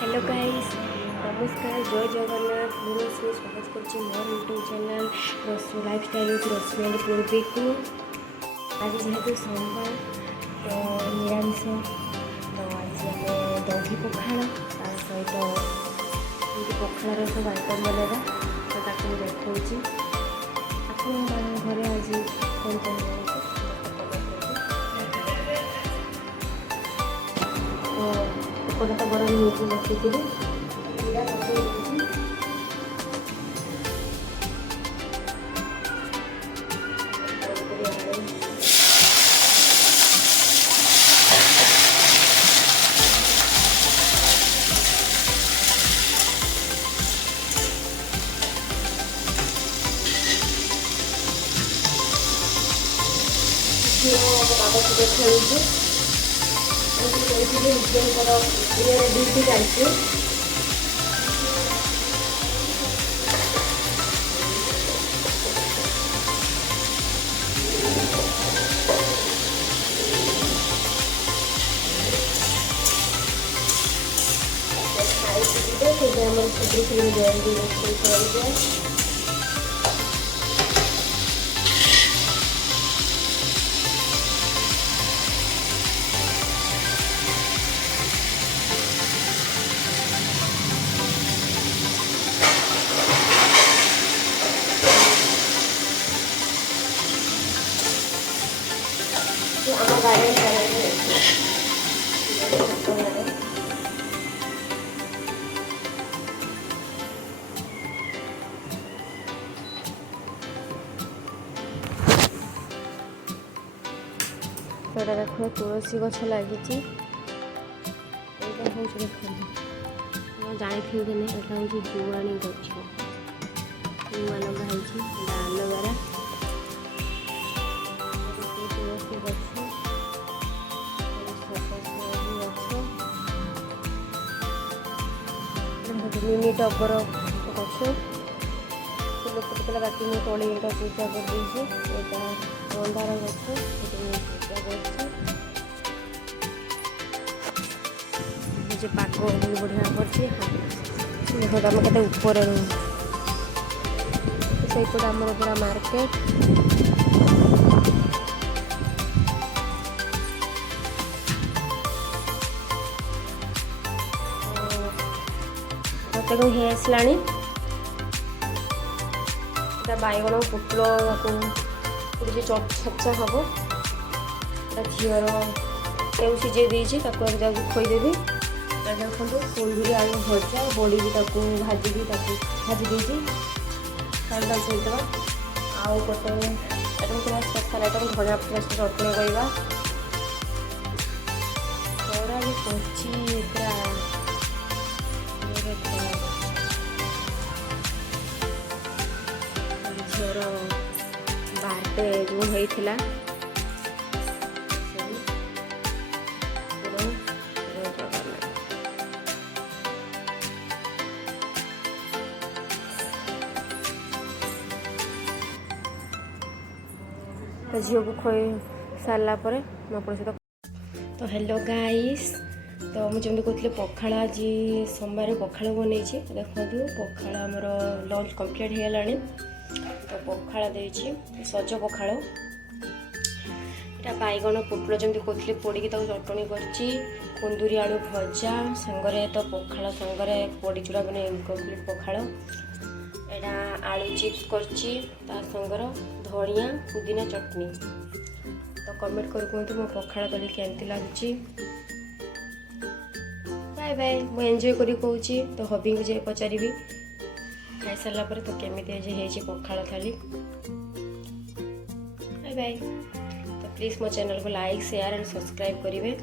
Hello guys नमस्कार जय जगन्नाथ मुझे स्वागत कर मोर YouTube channel Rashmi lifestyle Rashmi and Purvi को आज जेहेतु सोमवार तो निरामिष तो आज आम दही पखाड़ ता सहित पखाड़ सब आइटम बनवा तो देखा आप घरे आज कौन कौन तो गरम हो रखी बाबा सुबह खेलुचे ड्यूटी चलती खाई जल्दी रोषे आम गार्डन तो देख तुलसी गछ लगी जानी थी कि नहीं यहाँ हूँ जुआणी गछ नुआ लगा आलोवेरा तुलसी गछ मिनी टगर गछ फूल फुटला बाकी मुझे तले यहाँ पूजा कर यहाँ मंदार गछ पूजा कर पाग बढ़िया कर देखो आम के ऊपर से आम पूरा मार्केट प्रत्येक हे आसला बैगण पुटल थोड़ी छचा हम झीवर तेल सीझे देती खोईदेवी देखो कुंदूरी आलू भजा बड़ी भी भाजी देती सारा सहित आउ गोटे आइटम थोड़ा स्पेशल आइटम धनिया पत्र चटनी करवा खरा भी पची पूरा झीर बार्थे जो होता तो झील को खोई सारापर सहित तो हेलो गाइस तो मुझे कहती पखाड़ आज सोमवार पखाड़ बन देखो पखाड़ आमर लंच कंप्लीट हो गलानी तो पखाड़ दे सज पखाड़ यहाँ बैगण पुटल जमी कहती पोड़ी चटणी कर कुंदूरी आलू भजा सांगरे तो पखाड़ सांगरे पोड़ी चूड़ा मैंने इनकम्प्लीट पखाड़ यहाँ आलू चिप्स कर संगर धनिया पुदीना चटनी तो कमेंट कर कहतु मो पखाड़ दली केमती लगुच बाय बाय मुझे एंजॉय करी कहूँ तो हबी को जाए पचारि खाई सारा तो केमी पखाड़ थाली बाय बाय तो प्लीज़ मो चैनल को लाइक शेयर एंड सब्सक्राइब करेंगे।